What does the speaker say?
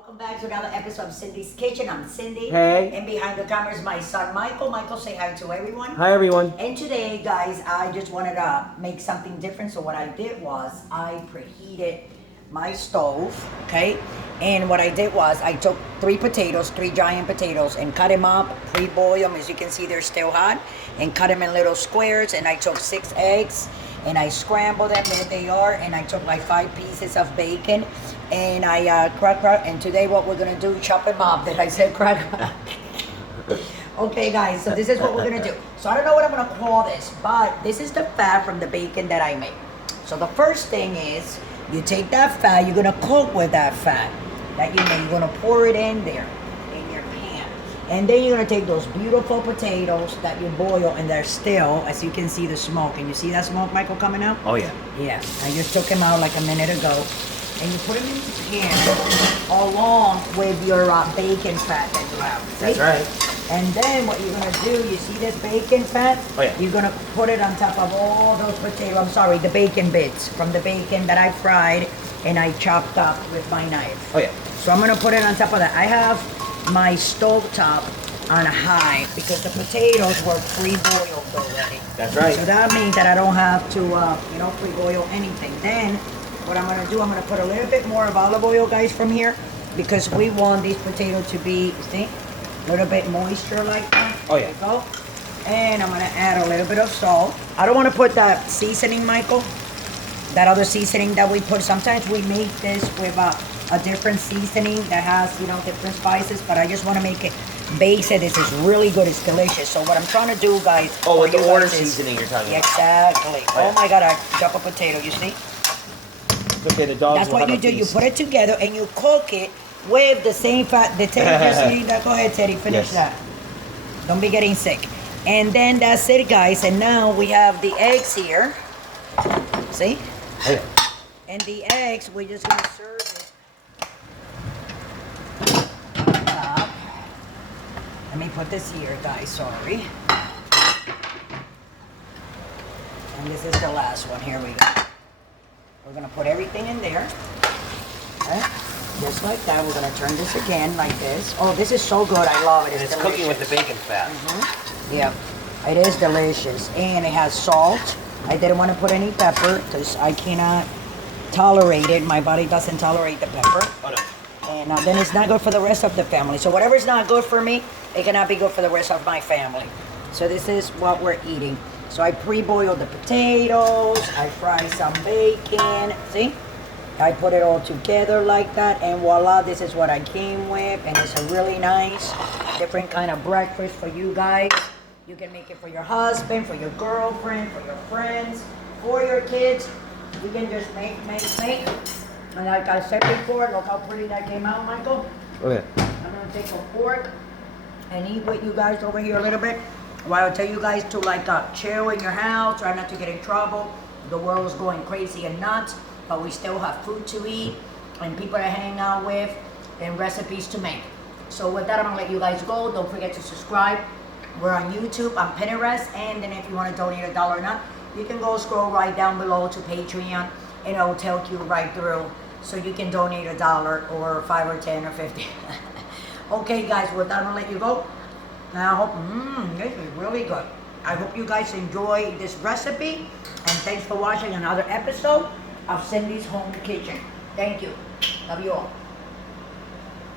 Welcome back to another episode of Cindy's Kitchen. I'm Cindy. Hey. And behind the camera is my son, Michael. Michael, say hi to everyone. Hi, everyone. And today, guys, I just wanted to make something different. So what I did was I preheated my stove, okay? And what I did was I took three giant potatoes, and cut them up, pre-boil them. As you can see, they're still hot. And cut them in little squares. And I took 6 eggs, and I scrambled them. There they are. And I took like 5 pieces of bacon. And I crack. And today what we're going to do, chop them up. That I said crack. Okay, guys, so this is what we're going to do. So I don't know what I'm going to call this, but this is the fat from the bacon that I made. So the first thing is, you take that fat, you're going to cook with that fat that you made. You're going to pour it in there, in your pan. And then you're going to take those beautiful potatoes that you boil, and they're still, as you can see, the smoke. And you see that smoke, Michael, coming out? Oh, yeah. Yeah, I just took them out like a minute ago. And you put them in the pan along with your bacon fat that you have. That's right. And then what you're gonna do, you see this bacon fat? Oh, yeah. You're gonna put it on top of all those the bacon bits from the bacon that I fried and I chopped up with my knife. Oh, yeah. So I'm gonna put it on top of that. I have my stove top on high because the potatoes were pre-boiled already. That's right. So that means that I don't have to, pre-boil anything. Then what I'm gonna do, I'm gonna put a little bit more of olive oil, guys, from here, because we want these potatoes to be, see, a little bit moisture like that. Oh, yeah. There you go. And I'm gonna add a little bit of salt. I don't wanna put that seasoning, Michael, that other seasoning that we put. Sometimes we make this with a different seasoning that has, different spices, but I just wanna make it basic. This is really good, it's delicious. So what I'm trying to do, guys. Oh, with the order is, seasoning you're talking about. Exactly. Oh, yeah. Oh my God, I chop a potato, you see? Okay, the dogs That's will what have you a do. You feast. put it together and you cook it with the same fat. The Teddy just need that. Go ahead, Teddy. Finish Yes. that. Don't be getting sick. And then that's it, guys. And now we have the eggs here. See? Oh, yeah. And the eggs, we're just gonna serve it on top. Let me put this here, guys. Sorry. And this is the last one. Here we go. We're gonna put everything in there. Okay? Just like that. We're gonna turn this again like this. Oh, this is so good. I love it. And it's delicious. cooking with the bacon fat. Yeah, it is delicious. And it has salt. I didn't want to put any pepper because I cannot tolerate it. My body doesn't tolerate the pepper. Oh, no. And then it's not good for the rest of the family. So whatever is not good for me, it cannot be good for the rest of my family. So this is what we're eating. So I pre-boiled the potatoes. I fried some bacon. See? I put it all together like that. And voila, this is what I came with. And it's a really nice, different kind of breakfast for you guys. You can make it for your husband, for your girlfriend, for your friends, for your kids. You can just make. And like I said before, look how pretty that came out, Michael. Okay. I'm gonna take a fork and eat with you guys over here a little bit. While I tell you guys to chill in your house, try not to get in trouble. The world is going crazy and nuts, but we still have food to eat and people to hang out with and recipes to make. So with that, I'm gonna let you guys go. Don't forget to subscribe. We're on YouTube, on Pinterest, and then if you want to donate $1 or not, you can go scroll right down below to Patreon, and it'll take you right through, so you can donate $1 or 5 or 10 or 50. Okay, guys, with that, I'm gonna let you go. Now I hope, this is really good. I hope you guys enjoy this recipe, and thanks for watching another episode of Cindy's Home Kitchen. Thank you. Love you all.